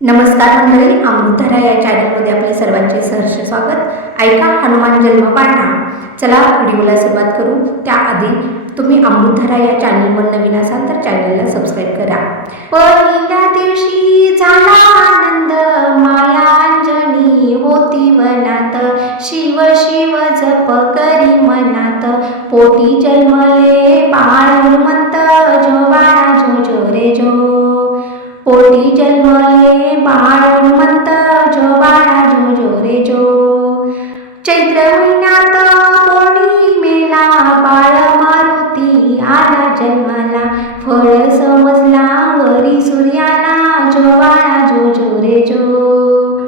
नमस्कार मंडळी अमृतारा या चॅनलमध्ये आपले सर्वांचे सहर्ष स्वागत. ऐका हनुमान जन्म पाळणा. चला व्हिडिओला सुरुवात करू. त्याआधी तुम्ही अमृतधारा या चॅनलवर नवीन असाल तर चॅनलला सबस्क्राईब करा. पहिल्या दिवशी झाला आनंद मायांजनी होती वनात. शिव शिव जप करी मनात. पोटी जन्म चैत्र महिन्यात पौर्णिमेला बाळ मारुती आला जन्माला. फळ समजला वरी सूर्याला जोवाळा जो जो रे जो.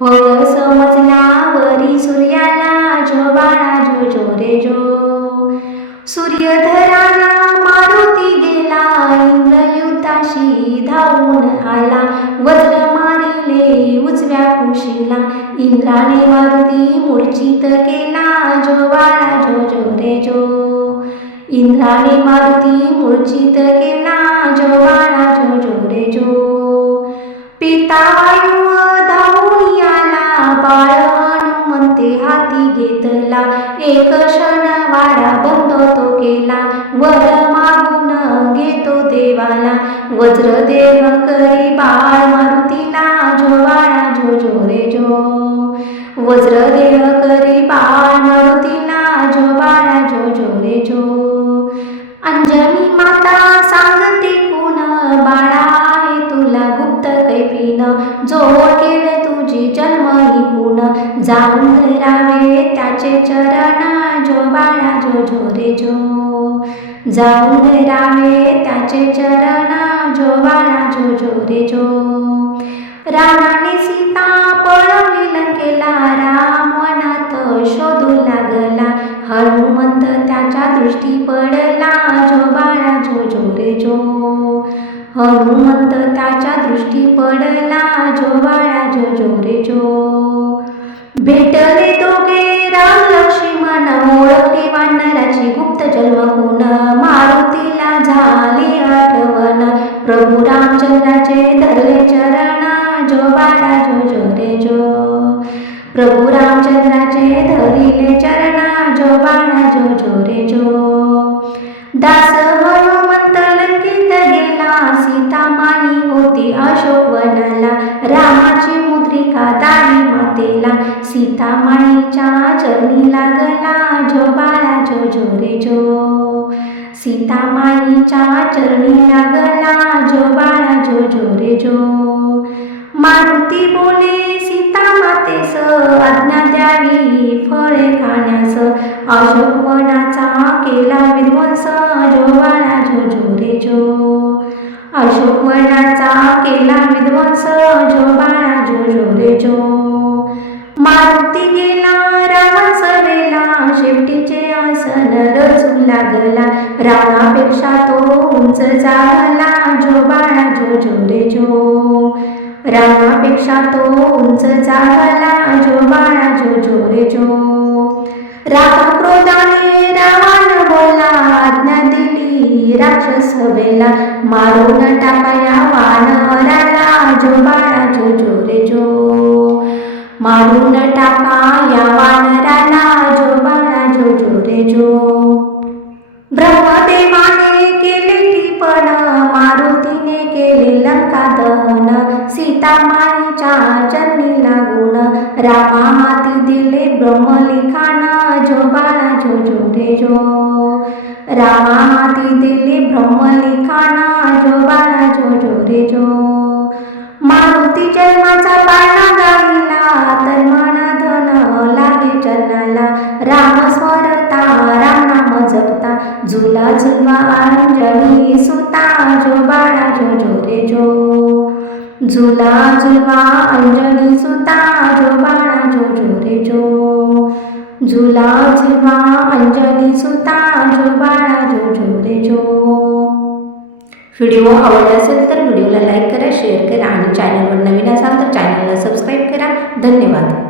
फळ समजला वरी सूर्याला जोवाळा जो जो रे जो. सूर्यधराला मारुती गेला इंद्रयुताशी धावून आला. वज्र मारिले उजव्या कुशीला इंद्राने मारुती मूर्छित केला. जो बाळा जो जो रे जो. इंद्राने मारुती मूर्छित केला. जो बाळा जो जो रे जो. पिता वायू धावून आला बाळ हनुमंते हाती घेतला. एक क्षण वारा बंद तो केला. वर मागून घेतो देवाला. वज्रदेव करी बाळ मारुतीला. जो बाळा जो जाऊन धरावे त्याचे चरण जो बाळा जो जो रे जो. जाऊन धरावे त्याचे चरणा जो बाळा जो जो रे जो. रामाने सीता पळवली लंकेला राम वनात शोधू लागला. हनुमंत त्याच्या दृष्टी पडला जो बाळा जो जो रे जो. हनुमंत ओळखली गुप्त जन्म होऊन मारुतीला झाली आठवण. प्रभू रामचंद्राचे धरले चरण जो बाळा जो जो रे जो. प्रभू रामचंद्राचे धरिले चरण जो बाळा जो जो रे जो. दास हनुमंत लंकित गेला सीता माई होती अशोक वनाला रामाची मुद्रिका दारी मातेला सीता माईच्या चरणीला माईच्या चरणी लागला जो बाळा जो जो रे जो. मारुती बोले सीता मातेस आज्ञा द्यावी फळे खाण्यास अशोक वनाचा केला विध्वंस जो बाळा जो जो रे जो. अशोक वनाचा केला विध्वंस जो बाळा जो जो रे जो. मारुती गेला शेपटीचे आसन रचू लागला. रामापेक्षा तो उंच झाला जो बाळा जो जो रे जो. रामापेक्षा तो उंच झाला जो बाळा जो जो रे जो. राम क्रोधाने रावण बोला आज्ञा दिली राक्षस वेला. मारून टाकाया वानराला जो बाळा जो जो रे जो. मारून टाका गेलो. ब्रह्मदेवाने केले टिपण मारुतीने केले लंका दहन सीता माईच्या चरणी लागून रामा हाती दिले ब्रह्मलिखाण जो बाळा जो जो रे जो. रामा हाती दिले ब्रह्मलिखाण झुला झुलवा अंजनी सुता जो बाळा जो जो. रे जो झुला झुलवा अंजनी सुता जो बाळा जो जो. रे जो झुला झुलवा अंजनी सुता जो बाळा जो जो रे जो. व्हिडिओ आवडला असेल तर व्हिडिओला लाईक करा शेअर करा आणि चॅनलवर नवीन असाल तर चॅनलला सबस्क्राईब करा. धन्यवाद.